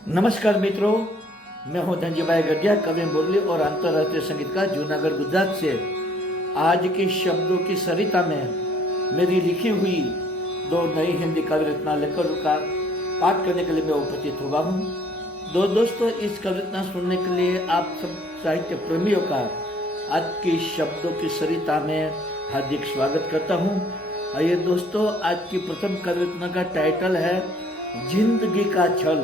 नमस्कार मित्रों, मैं हूं धनजीभाई गढ़िया, कवि मुरली और अंतर्राष्ट्रीय संगीतकार जूनागढ़ गुजरात से। आज की शब्दों की सरिता में मेरी लिखी हुई दो नई हिंदी काव्य रचना लेकर का पाठ करने के लिए मैं उपस्थित हुआ हूँ। दोस्तों, इस कविता रचना सुनने के लिए आप सब साहित्य प्रेमियों का आज की शब्दों की सरिता में हार्दिक स्वागत करता हूँ। आइए दोस्तों, आज की प्रथम कविता का टाइटल है जिंदगी का छल।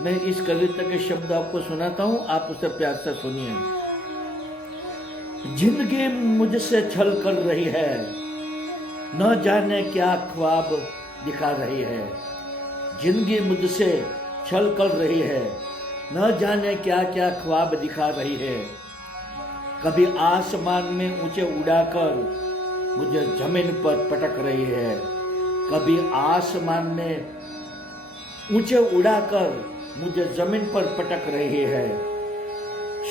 मैं इस कविता के शब्द आपको सुनाता हूँ, आप उसे प्यार से सुनिए। जिंदगी मुझसे छल कर रही है, न जाने क्या ख्वाब दिखा रही है। जिंदगी मुझसे छल कर रही है, न जाने क्या क्या ख्वाब दिखा रही है। कभी आसमान में ऊंचे उड़ाकर मुझे जमीन पर पटक रही है। कभी आसमान में ऊंचे उड़ाकर मुझे जमीन पर पटक रही है।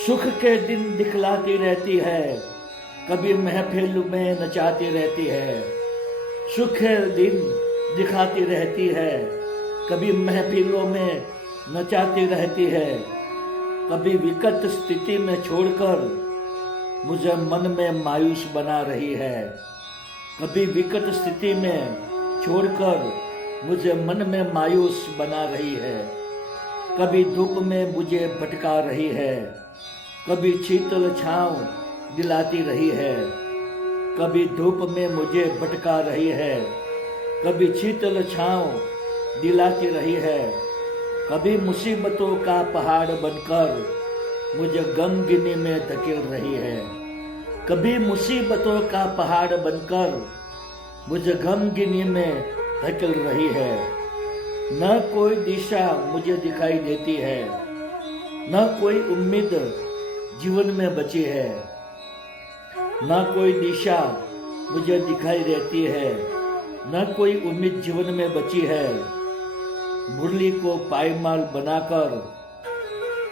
सुख के दिन दिखलाती रहती है, कभी महफिल में नचाती रहती है। सुख के दिन दिखाती रहती है, कभी महफिलों में नचाती रहती है। कभी विकट स्थिति में छोड़कर मुझे मन में मायूस बना रही है। कभी विकट स्थिति में छोड़कर मुझे मन में मायूस बना रही है। कभी धूप में मुझे भटका रही है, कभी शीतल छांव दिलाती रही है। कभी धूप में मुझे भटका रही है, कभी शीतल छांव दिलाती रही है। कभी मुसीबतों का पहाड़ बनकर मुझे गमगीनी में धकेल रही है। कभी मुसीबतों का पहाड़ बनकर मुझे गमगीनी में धकेल रही है। न कोई दिशा मुझे दिखाई देती है, न कोई उम्मीद जीवन में बची है। न कोई दिशा मुझे दिखाई देती है, न कोई उम्मीद जीवन में बची है। मुरली को पायमाल बनाकर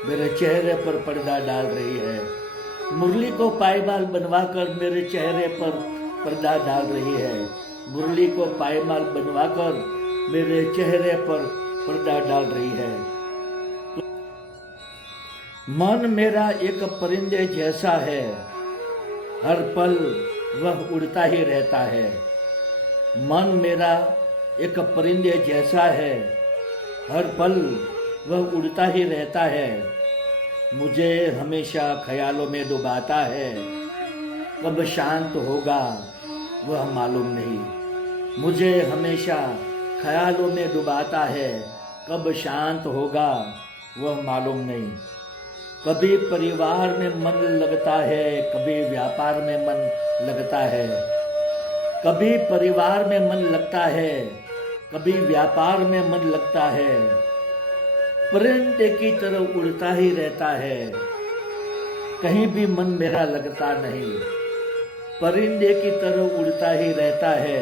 मेरे चेहरे पर पर्दा डाल रही है। मुरली को पायमाल बनवाकर मेरे चेहरे पर पर्दा डाल रही है। मुरली को पायमाल बनवाकर मेरे चेहरे पर पर्दा डाल रही है। मन मेरा एक परिंदे जैसा है, हर पल वह उड़ता ही रहता है। मन मेरा एक परिंदे जैसा है, हर पल वह उड़ता ही रहता है। मुझे हमेशा ख्यालों में डुबाता है, कब शांत होगा वह मालूम नहीं। मुझे हमेशा ख्यालों में डुबाता है, कब शांत होगा वह मालूम नहीं। कभी परिवार में मन लगता है, कभी व्यापार में मन लगता है। कभी परिवार में मन लगता है, कभी व्यापार में मन लगता है। परिंदे की तरह उड़ता ही रहता है, कहीं भी मन मेरा लगता नहीं। परिंदे की तरह उड़ता ही रहता है,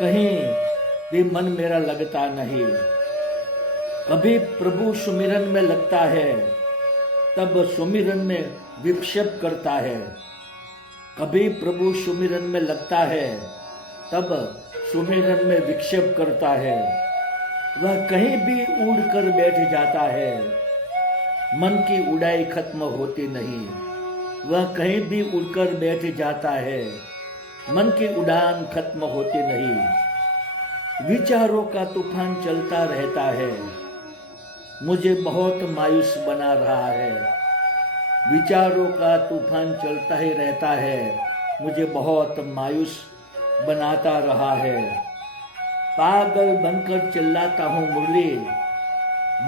कहीं भी मन मेरा लगता नहीं। कभी प्रभु सुमिरन में लगता है, तब सुमिरन में विक्षेप करता है। कभी प्रभु सुमिरन में लगता है, तब सुमिरन में विक्षेप करता है। वह कहीं भी उड़कर बैठ जाता है, मन की उड़ाई खत्म होती नहीं। वह कहीं भी उड़कर बैठ जाता है, मन की उड़ान खत्म होती नहीं। विचारों का तूफान चलता रहता है, मुझे बहुत मायूस बना रहा है। विचारों का तूफान चलता ही रहता है, मुझे बहुत मायूस बनाता रहा है। पागल बनकर चिल्लाता हूँ मुरली,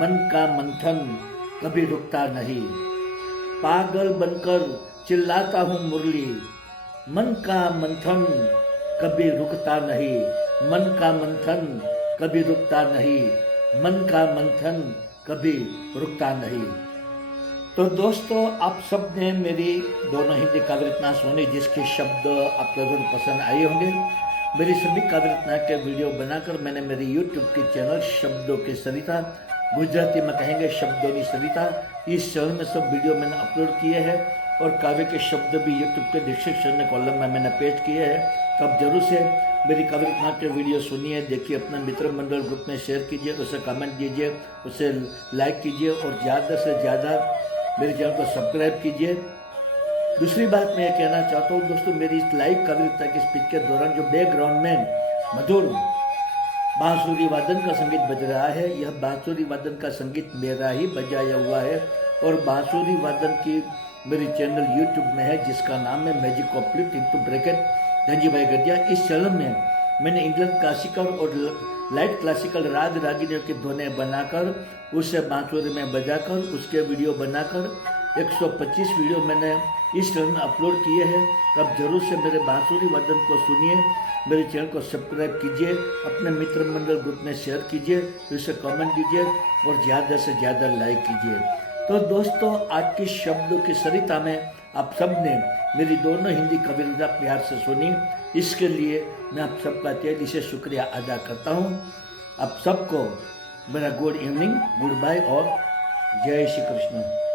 मन का मंथन कभी रुकता नहीं। पागल बनकर चिल्लाता हूँ मुरली, मन का मंथन कभी रुकता नहीं। मन का मंथन कभी रुकता नहीं। मन का मंथन कभी रुकता नहीं। तो दोस्तों, आप सब ने मेरी दोनों हिंदी काव्य रचना सुनी, जिसके शब्द आपको जरूर पसंद आए होंगे। मेरी सभी काव्य रचना के वीडियो बनाकर मैंने मेरी यूट्यूब के चैनल शब्दों की सरिता, गुजराती में कहेंगे शब्दों की सरिता, इस चैनल में सब वीडियो मैंने अपलोड किए हैं। और काव्य के शब्द भी यूट्यूब के डिस्क्रिप्शन में कॉलम में मैंने पेश किए हैं। तो आप जरूर से मेरी कविता नाट्य वीडियो सुनिए, देखिए, अपने मित्र मंडल ग्रुप में शेयर कीजिए, उसे कमेंट दीजिए, उसे लाइक कीजिए और ज़्यादा से ज़्यादा मेरे चैनल को सब्सक्राइब कीजिए। दूसरी बात मैं ये कहना चाहता हूँ दोस्तों, मेरी इस लाइव कविता की स्पीच के दौरान जो बैकग्राउंड में मधुर बांसुरी वादन का संगीत बज रहा है, यह बांसुरी वादन का संगीत मेरा ही बजाया हुआ है और बांसुरी वादन की मेरी चैनल यूट्यूब में है जिसका नाम है magic of flute into bracket Dhanji भाई गढ़िया। इस चैनल में मैंने इंग्लिश क्लासिकल और लाइट क्लासिकल राग रागिनियों के धुनें बनाकर उसे बांसुरी में बजाकर उसके वीडियो बनाकर 125 वीडियो मैंने इस चैनल में अपलोड किए हैं। तब जरूर से मेरे बांसुरी वादन को सुनिए, मेरे चैनल को सब्सक्राइब कीजिए, अपने मित्र मंडल ग्रुप में शेयर कीजिए, उसे कमेंट दीजिए और ज़्यादा से ज़्यादा लाइक कीजिए। तो दोस्तों, आज की शब्दों की सरिता में आप सब ने मेरी दोनों हिंदी कविता प्यार से सुनी, इसके लिए मैं आप सबका तहे से शुक्रिया अदा करता हूँ। आप सबको मेरा गुड इवनिंग, गुड बाय और जय श्री कृष्ण।